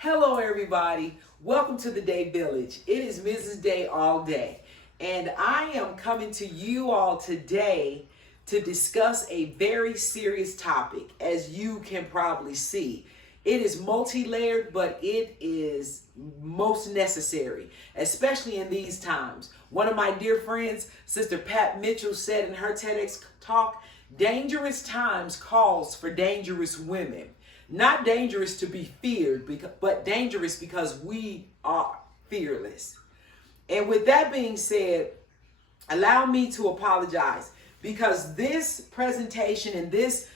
Hello, everybody. Welcome to the Day Village. It is Mrs. Day all day, and I am coming to you all today to discuss a very serious topic, as you can probably see. It is multi-layered, but it is most necessary, especially in these times. One of my dear friends, Sister Pat Mitchell, said in her TEDx talk, dangerous times calls for dangerous women. Not dangerous to be feared, but dangerous because we are fearless. And with that being said, allow me to apologize because this presentation and this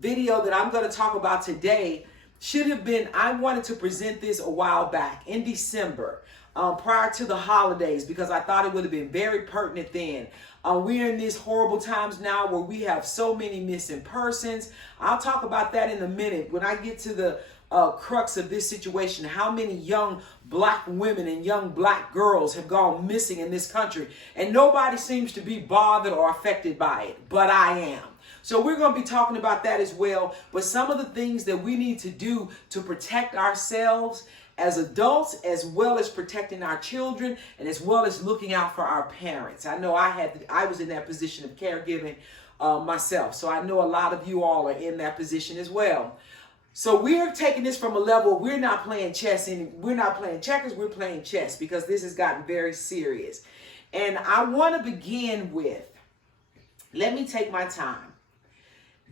video that I'm going to talk about today should have been, I wanted to present this a while back in December, prior to the holidays, because I thought it would have been very pertinent then. We're in these horrible times now where we have so many missing persons. I'll talk about that in a minute when I get to the crux of this situation. How many young black women and young black girls have gone missing in this country, and nobody seems to be bothered or affected by it, but I am. So we're going to be talking about that as well, but some of the things that we need to do to protect ourselves as adults, as well as protecting our children, and as well as looking out for our parents. I know I was in that position of caregiving myself, so I know a lot of you all are in that position as well. So we're taking this from a level, we're not playing chess, and we're not playing checkers, we're playing chess, because this has gotten very serious. And I want to begin with, let me take my time.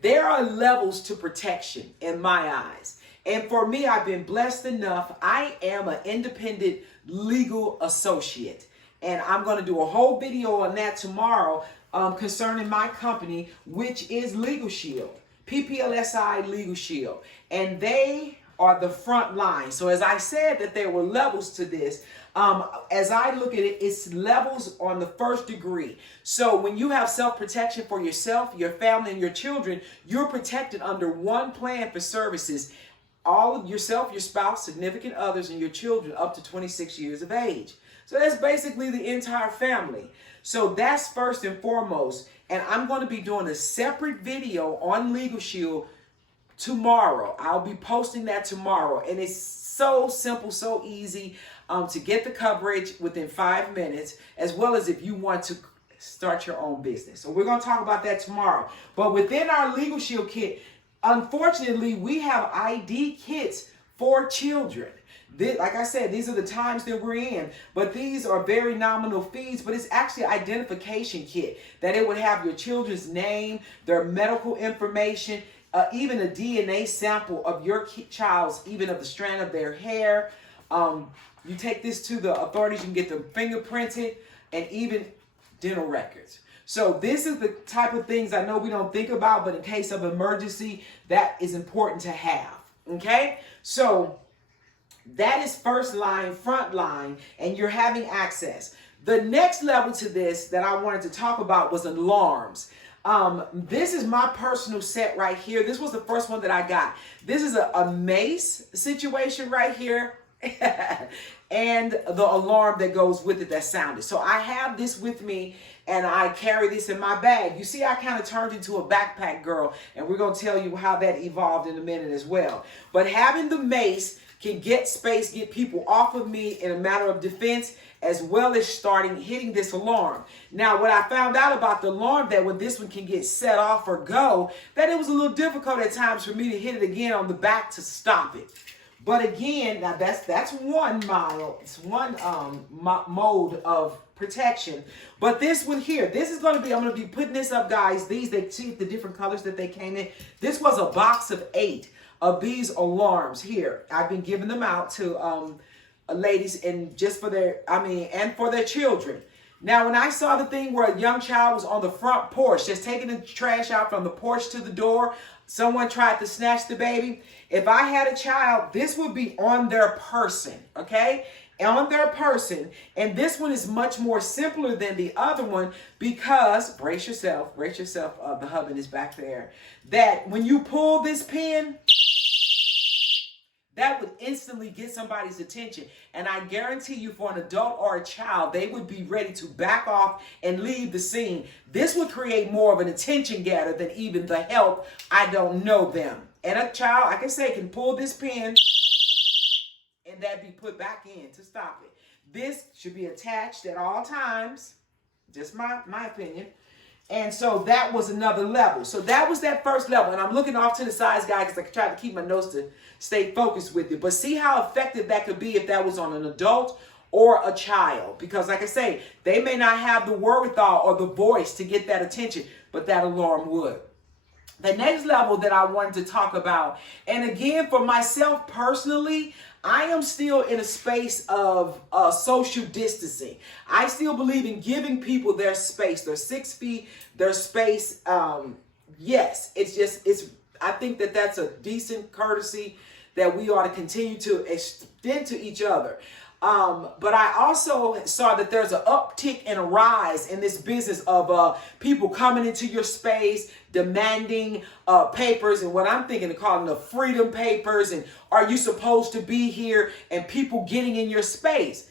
There are levels to protection in my eyes. And for me, I've been blessed enough. I am an independent legal associate. And I'm going to do a whole video on that tomorrow concerning my company, which is Legal Shield, PPLSI Legal Shield. And they are the front line. So as I said that there were levels to this, as I look at it, it's levels on the first degree. So when you have self-protection for yourself, your family, and your children, you're protected under one plan for services. All of yourself, your spouse, significant others, and your children up to 26 years of age. So that's basically the entire family. So that's first and foremost. And I'm going to be doing a separate video on Legal Shield tomorrow. I'll be posting that tomorrow. And it's so simple, so easy to get the coverage within 5 minutes, as well as if you want to start your own business. So we're going to talk about that tomorrow. But within our Legal Shield kit, unfortunately, we have ID kits for children. Like I said, these are the times that we're in, but these are very nominal fees, but it's actually an identification kit that it would have your children's name, their medical information, even a DNA sample of your child's, even of the strand of their hair. You take this to the authorities, you can get them fingerprinted, and even dental records. So this is the type of things I know we don't think about, but in case of emergency, that is important to have. Okay? So that is first line, front line, and you're having access. The next level to this that I wanted to talk about was alarms. This is my personal set right here. This was the first one that I got. This is a mace situation right here. And the alarm that goes with it that sounded. So I have this with me, and I carry this in my bag. You see, I kind of turned into a backpack girl, and we're going to tell you how that evolved in a minute as well. But having the mace can get space, get people off of me in a matter of defense, as well as hitting this alarm. Now, what I found out about the alarm, that when this one can get set off or go, that it was a little difficult at times for me to hit it again on the back to stop it. But again, now that's one mode of protection. But this one here, this is going to be, I'm going to be putting this up, guys. They see the different colors that they came in. This was a box of 8 of these alarms here. I've been giving them out to ladies, and just for their, and for their children. Now, when I saw the thing where a young child was on the front porch, just taking the trash out from the porch to the door, someone tried to snatch the baby. If I had a child, this would be on their person, okay? On their person. And this one is much more simpler than the other one because, brace yourself, the husband is back there, that when you pull this pin, that would instantly get somebody's attention. And I guarantee you, for an adult or a child, they would be ready to back off and leave the scene. This would create more of an attention getter than even the help. I don't know them. And a child, I can say, can pull this pin and that be put back in to stop it. This should be attached at all times. Just my opinion. And so that was another level. So that was that first level. And I'm looking off to the sides, guys, because I try to keep my notes to stay focused with it. But see how effective that could be if that was on an adult or a child. Because like I say, they may not have the wherewithal or the voice to get that attention, but that alarm would. The next level that I wanted to talk about, and again, for myself personally, I am still in a space of social distancing. I still believe in giving people their space, their 6 feet, their space. Yes, I think that that's a decent courtesy that we ought to continue to extend to each other. But I also saw that there's an uptick and a rise in this business of people coming into your space, demanding papers, and what I'm thinking of calling the freedom papers, and are you supposed to be here, and people getting in your space.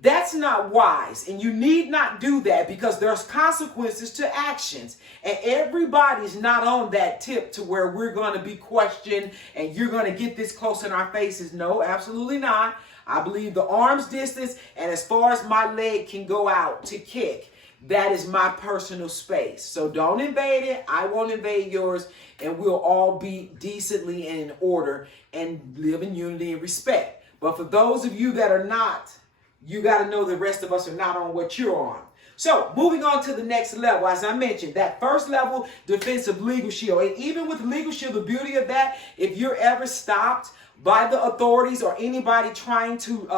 That's not wise, and you need not do that because there's consequences to actions, and everybody's not on that tip to where we're going to be questioned and you're going to get this close in our faces. No, absolutely not. I believe the arm's distance, and as far as my leg can go out to kick, that is my personal space. So don't invade it. I won't invade yours, and we'll all be decently and in order and live in unity and respect. But for those of you that are not, you got to know the rest of us are not on what you're on. So moving on to the next level, as I mentioned, that first level, defensive legal shield. And even with legal shield, the beauty of that, if you're ever stopped by the authorities or anybody trying to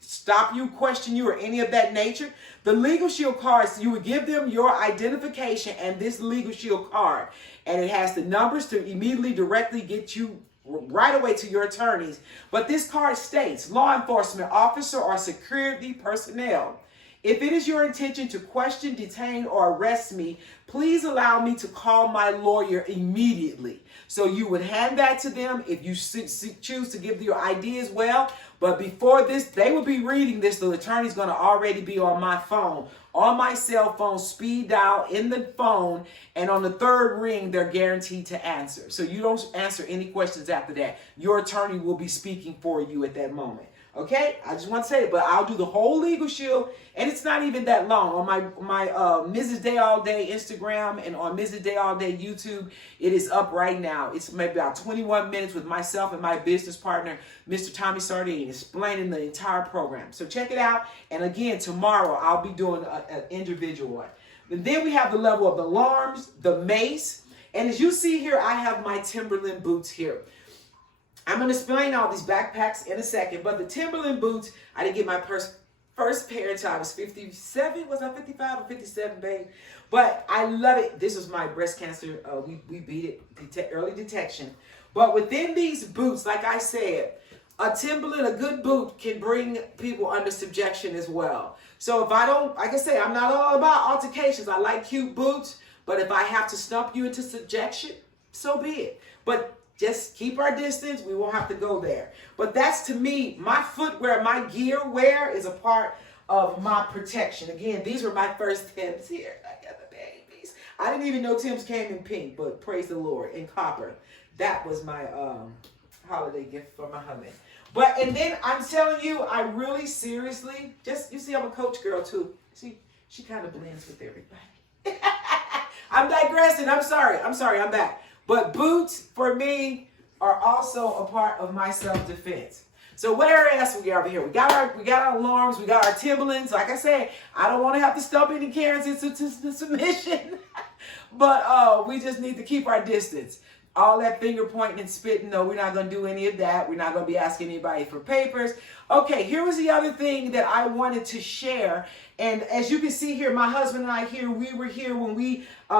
stop you, question you, or any of that nature, the legal shield cards, you would give them your identification and this legal shield card. And it has the numbers to immediately directly get you right away to your attorneys. But this card states, law enforcement officer or security personnel, if it is your intention to question, detain, or arrest me, please allow me to call my lawyer immediately. So you would hand that to them if you choose to give your ID as well. But before this, they will be reading this. The attorney's going to already be on my phone, on my cell phone, speed dial in the phone. And on the third ring, they're guaranteed to answer. So you don't answer any questions after that. Your attorney will be speaking for you at that moment. Okay, I just want to say it, but I'll do the whole legal shield, and it's not even that long. On my Mrs. Day All Day Instagram and on Mrs. Day All Day YouTube, it is up right now. It's maybe about 21 minutes with myself and my business partner, Mr. Tommy Sardine, explaining the entire program. So check it out. And again, tomorrow I'll be doing an individual one. And then we have the level of the alarms, the mace, and as you see here, I have my Timberline boots here. I'm going to explain all these backpacks in a second, but the Timberline boots, I didn't get my first pair until I was 57. Was I 55 or 57, babe? But I love it. This was my breast cancer. We beat it, early detection. But within these boots, like I said, a Timberline, a good boot, can bring people under subjection as well. So if I don't, like I say, I'm not all about altercations. I like cute boots, but if I have to stump you into subjection, so be it. But just keep our distance. We won't have to go there. But that's, to me, my footwear, my gear wear is a part of my protection. Again, these were my first Timbs here. I got the babies. I didn't even know Timbs came in pink, but praise the Lord, in copper. That was my holiday gift for my husband. But, and then I'm telling you, I really seriously, you see, I'm a coach girl too. See, she kind of blends with everybody. I'm digressing. I'm sorry, I'm back. But boots, for me, are also a part of my self-defense. So where else we got over here? We got our alarms, we got our Timberlands. Like I said, I don't want to have to stump any Karens into submission. But we just need to keep our distance. All that finger pointing and spitting, no, we're not going to do any of that. We're not going to be asking anybody for papers. Okay, here was the other thing that I wanted to share. And as you can see here, my husband and I here, we were here when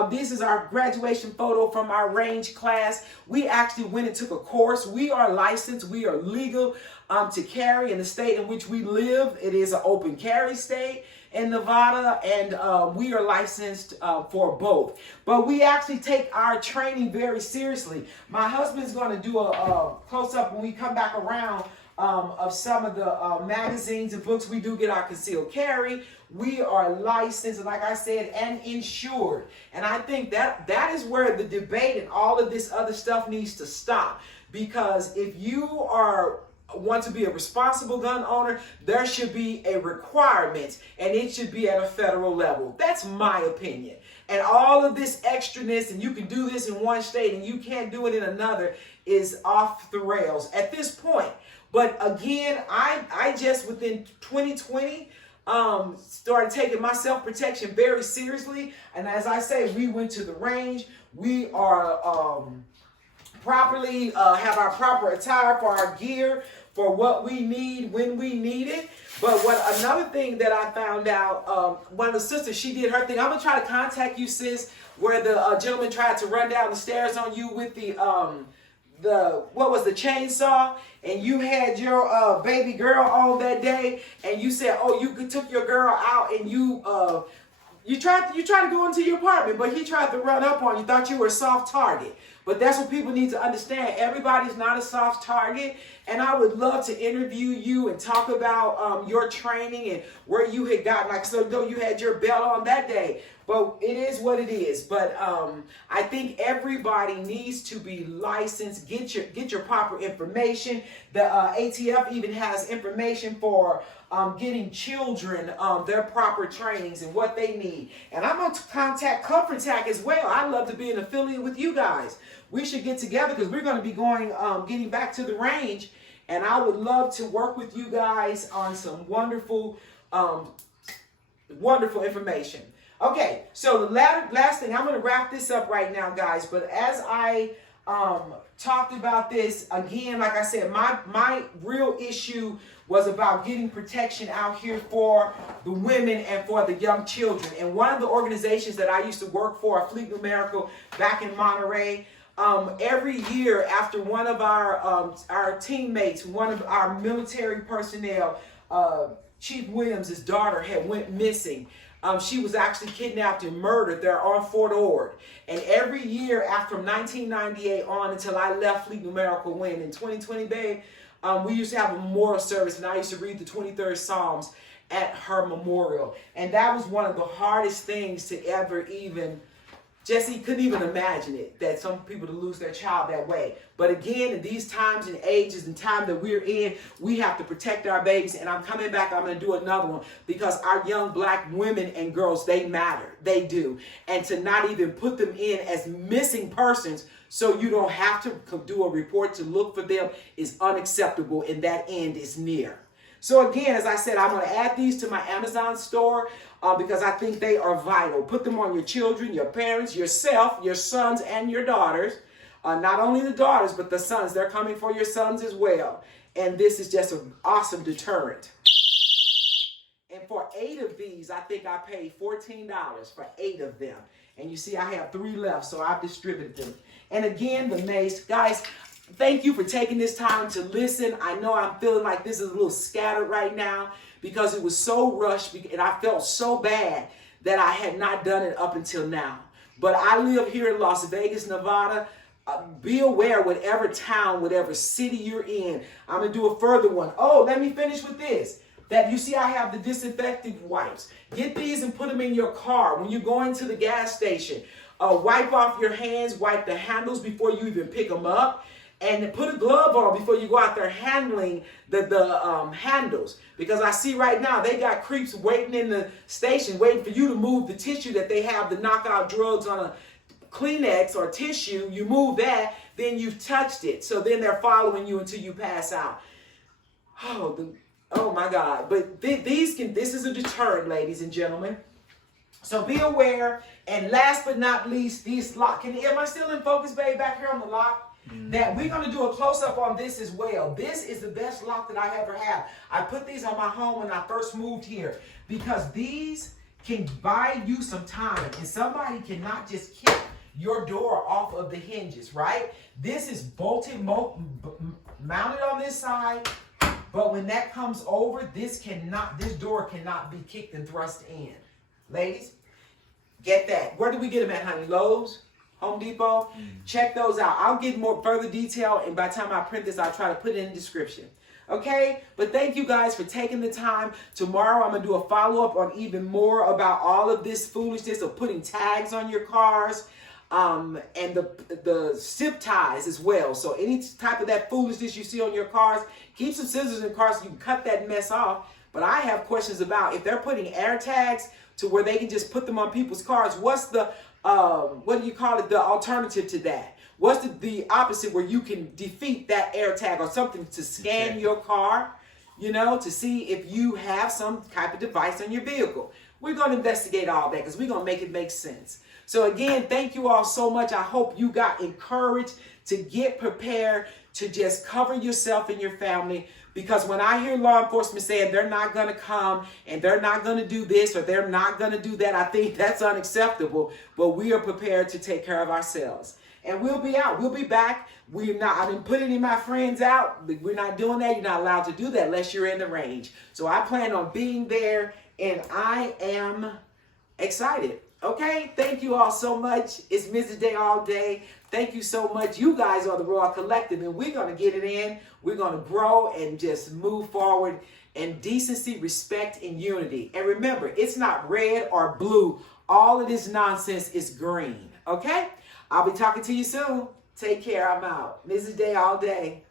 this is our graduation photo from our range class. We actually went and took a course. We are licensed. We are legal to carry in the state in which we live. It is an open carry state in Nevada, and we are licensed for both. But we actually take our training very seriously. My husband's going to do a close-up when we come back around of some of the magazines and books. We do get our concealed carry. We are licensed, like I said, and insured. And I think that is where the debate and all of this other stuff needs to stop. Because if you are want to be a responsible gun owner, there should be a requirement, and it should be at a federal level. That's my opinion. And all of this extraness, and you can do this in one state and you can't do it in another, is off the rails at this point. But again, I just within 2020 started taking my self-protection very seriously. And as I say, we went to the range. We are properly have our proper attire for our gear, for what we need when we need it. But another thing that I found out, one of the sisters, she did her thing. I'm gonna try to contact you, sis, where the gentleman tried to run down the stairs on you with the chainsaw, and you had your baby girl on that day, and you said, oh, you took your girl out, and you tried to go into your apartment, but he tried to run up on you, thought you were a soft target. But that's what people need to understand. Everybody's not a soft target. And I would love to interview you and talk about your training and where you had gotten, like, so though you had your belt on that day. But it is what it is. But I think everybody needs to be licensed. Get your proper information. The ATF even has information for getting children their proper trainings and what they need. And I'm going to contact ComfortTac as well. I'd love to be an affiliate with you guys. We should get together because we're going to be getting back to the range. And I would love to work with you guys on some wonderful, wonderful information. Okay, so the last thing, I'm going to wrap this up right now, guys. But as I talked about this, again, like I said, my real issue was about getting protection out here for the women and for the young children. And one of the organizations that I used to work for, Fleet Numerical, back in Monterey, every year after one of our teammates, one of our military personnel, Chief Williams' daughter had went missing. She was actually kidnapped and murdered there on Fort Ord. And every year after 1998 on until I left Fleet Numerical when in 2020, babe, we used to have a memorial service, and I used to read the 23rd Psalms at her memorial. And that was one of the hardest things to ever even, Jesse couldn't even imagine it, that some people to lose their child that way. But again, in these times and ages and time that we're in, we have to protect our babies. And I'm coming back, I'm going to do another one, because our young black women and girls, they matter. They do. And to not even put them in as missing persons so you don't have to do a report to look for them is unacceptable, and that end is near. So again, as I said, I'm going to add these to my Amazon store because I think they are vital. Put them on your children, your parents, yourself, your sons, and your daughters. Not only the daughters, but the sons. They're coming for your sons as well. And this is just an awesome deterrent. And for 8 of these, I think I paid $14 for 8 of them. And you see, I have 3 left, so I've distributed them. And again, the mace. Guys, thank you for taking this time to listen. I know I'm feeling like this is a little scattered right now because it was so rushed, and I felt so bad that I had not done it up until now. But I live here in Las Vegas, Nevada. Be aware, whatever town, whatever city you're in. I'm going to do a further one. Oh, let me finish with this. That you see, I have the disinfectant wipes. Get these and put them in your car. When you're going to the gas station, wipe off your hands, wipe the handles before you even pick them up. And put a glove on before you go out there handling the handles. Because I see right now they got creeps waiting in the station, waiting for you to move the tissue that they have to knock out drugs on a Kleenex or tissue. You move that, then you've touched it. So then they're following you until you pass out. Oh my God. But this is a deterrent, ladies and gentlemen. So be aware. And last but not least, these lock. Am I still in focus, babe, back here on the lock? That we're going to do a close-up on this as well. This is the best lock that I ever had. I put these on my home when I first moved here because these can buy you some time, and somebody cannot just kick your door off of the hinges, right? This is bolted, mounted on this side, but when that comes over, this door cannot be kicked and thrust in. Ladies, get that. Where do we get them at, honey? Lowe's? Home Depot? Check those out. I'll get more further detail, and by the time I print this, I'll try to put it in the description. Okay? But thank you guys for taking the time. Tomorrow, I'm going to do a follow-up on even more about all of this foolishness of putting tags on your cars. and the zip ties as well. So any type of that foolishness you see on your cars, keep some scissors in the car so you can cut that mess off. But I have questions about if they're putting air tags to where they can just put them on people's cars. What's the what do you call it? The alternative to that? What's the opposite where you can defeat that air tag or something to scan your car, you know, to see if you have some type of device on your vehicle. We're going to investigate all that because we're going to make it make sense. So again, thank you all so much. I hope you got encouraged to get prepared to just cover yourself and your family. Because when I hear law enforcement saying they're not going to come and they're not going to do this or they're not going to do that, I think that's unacceptable. But we are prepared to take care of ourselves. And we'll be out. We'll be back. I didn't put any of my friends out. We're not doing that. You're not allowed to do that unless you're in the range. So I plan on being there, and I am excited. Okay? Thank you all so much. It's Mrs. Day all day. Thank you so much. You guys are the Royal Collective, and we're going to get it in. We're going to grow and just move forward in decency, respect, and unity. And remember, it's not red or blue. All of this nonsense is green. Okay? I'll be talking to you soon. Take care. I'm out. Mrs. Day all day.